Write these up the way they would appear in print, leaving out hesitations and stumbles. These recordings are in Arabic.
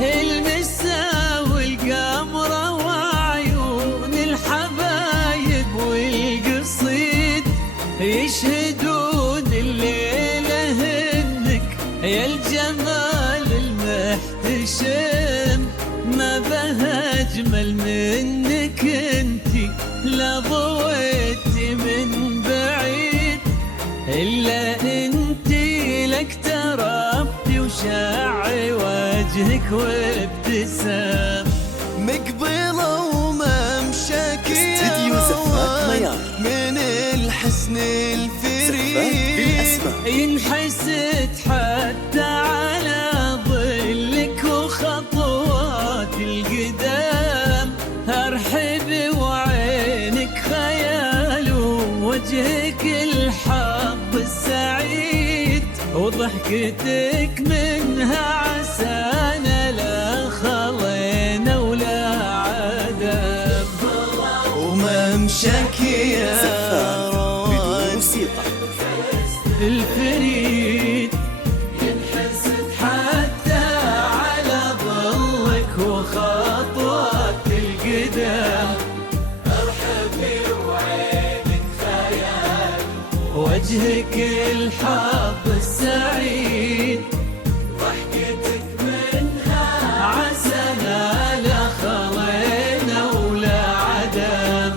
المسا والقمرة وعيون الحبايب والقصيد يشهدون الليلة انك يا الجمال المحتشم، ما بها اجمل منك انتي لا ضويتي من بعيد، الا انتي لك تربتي وشاعي وجهك وابتسام، مقبلة وممشاك استديو زفات ميار من الحسن الفريد، ينحسد حتى على ظلك وخطوات القدام، ارحب وعينك خيال ووجهك الحظ السعيد، وضحكتك منها عسانا لا خلينا ولا عذاب، وممشاك يا بدون موسيقى الفريد، ينحسد حتى على ظلك وخطوات القدام، ارحبي وعينك خيال وجهك الحظ السعيد، ضحكتك منها عسنا لا خلينا ولا عدم.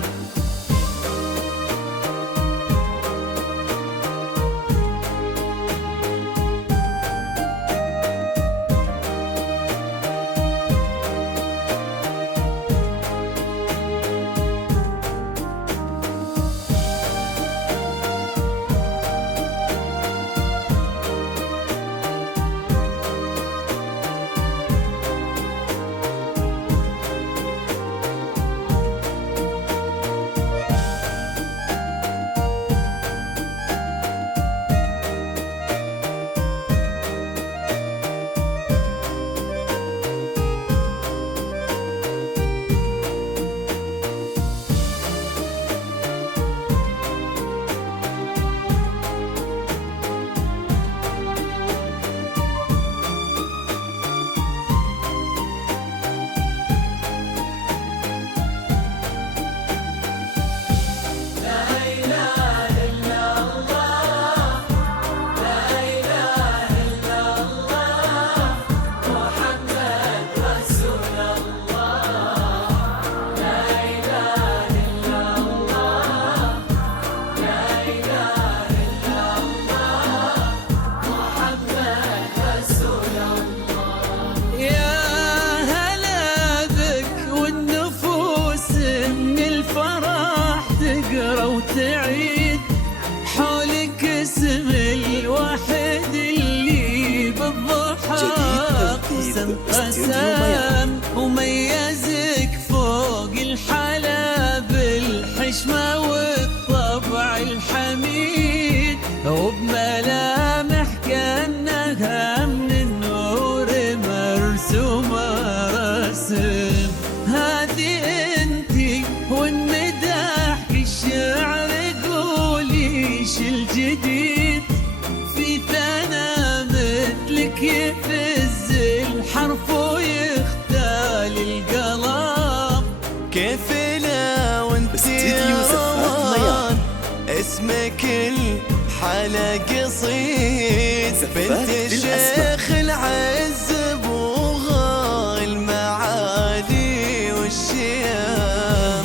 ولا قصيد، بنت الشيخ العز بوغى المعالي والشيام،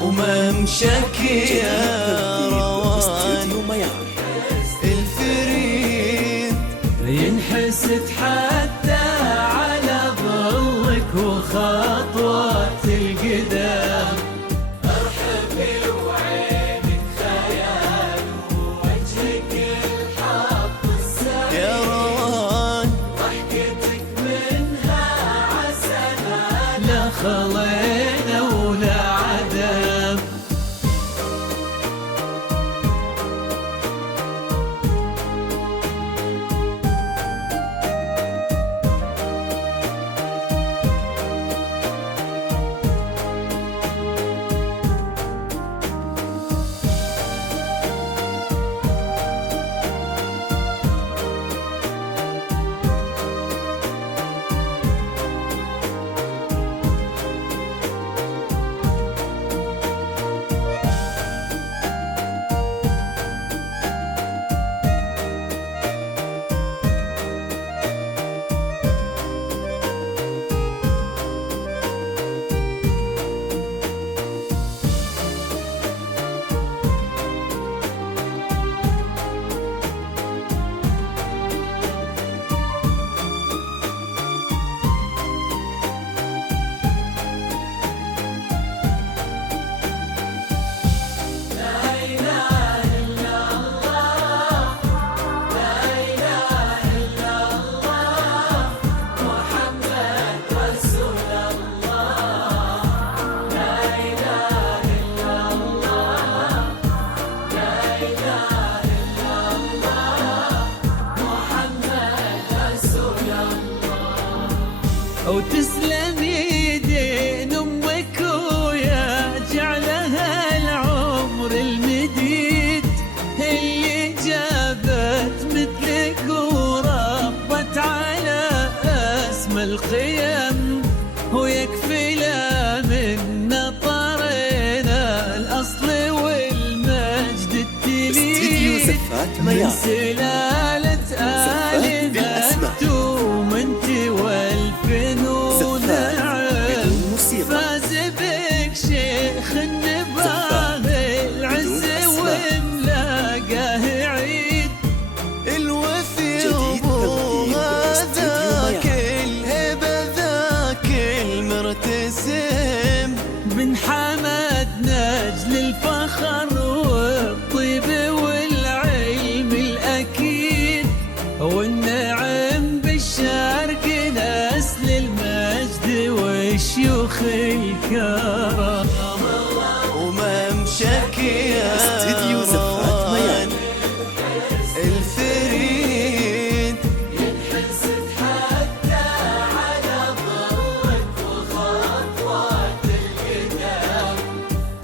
وممشك يا روان الفريد ينحسد حتى على ظلك وخطوات القدام. ارحب وعينك خيال ووجهك الحط السعيد، يا روان ضحكتك منها عسلها لا خلينا ولا عدم. وتسلم يدين امك ويا جعلها العمر المديد، اللي جابت مثلك وربت على اسمى القيم، ويكفي لا من نطرنا الاصل والمجد التليد، من سلالة آل مكتوم انت والفنون نعم، فاز بك شيخ النباه العز وملاقاه عيد، الوفي ابوها ذاك الهبه ذاك المرتسم، بن حمد نجل الفخر والطيب والعلم الأكيد، والنعم بالشرق نسل المجد والشيوخ الكرام، وممشك يا روان الفريد ينحسد حتى على ظلك وخطوات القدام.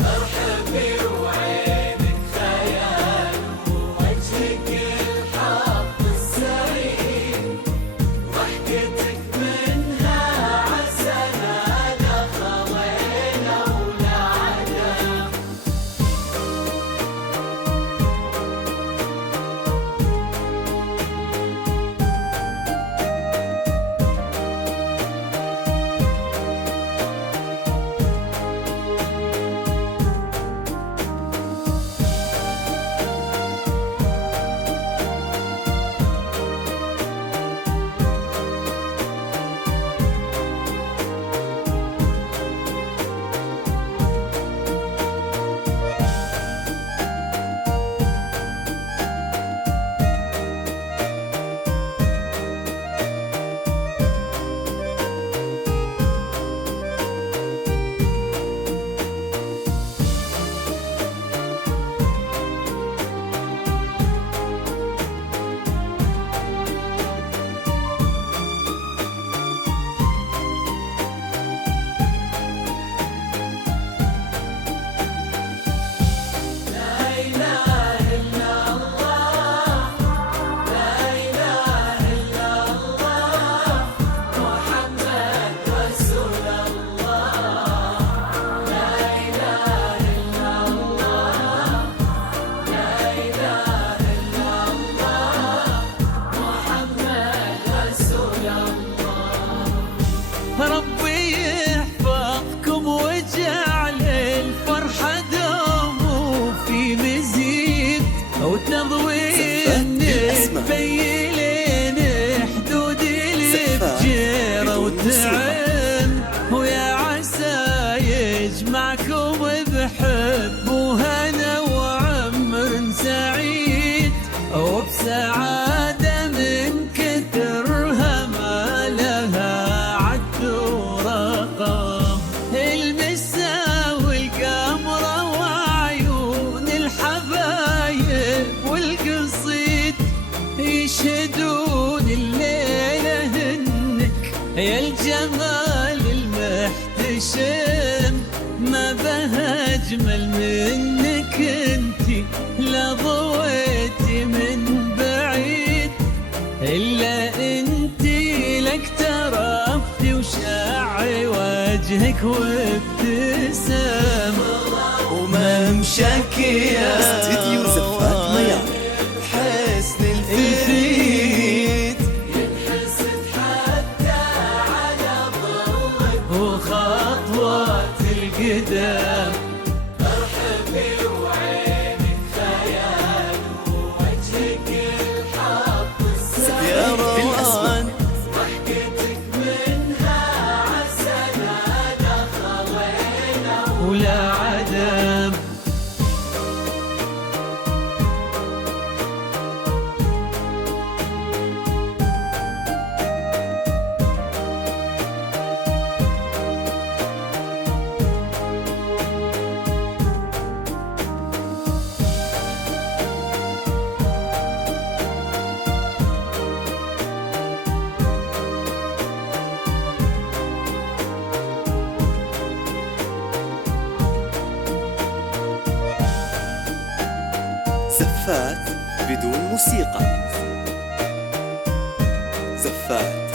ارحبي وعينك خيال ووجهك الحط السعيد، ضحكتك منها عسلها لا خلينا يحفظكم وجعل الفرحة دوم في مزيد وتنضوين تبين حدود الفجيرة وتعن ويا عسى يجمعكم بحب وهنا وعمر سعيد وبسعادة من كثرها ما لها عد ورقم المسا والقمرة وعيون الحبايب والقصيد يشهدون الليلة هنك يا الجمال المحتشم ما بها أجمل منك انتي لا ضويتي من بعيد إلا انتي لك ترفتي وشاعي وجهك وابتسام وممشك يا استديو زفات ميان حسن الفريد ينحسد حتى على ضوك وخطوات القدام ارحبي وعينك خيال ووجهك الحط يا السعيد روان ضحكتك منها عسلنا دخلينا ولا عدم زفات بدون موسيقى. زفات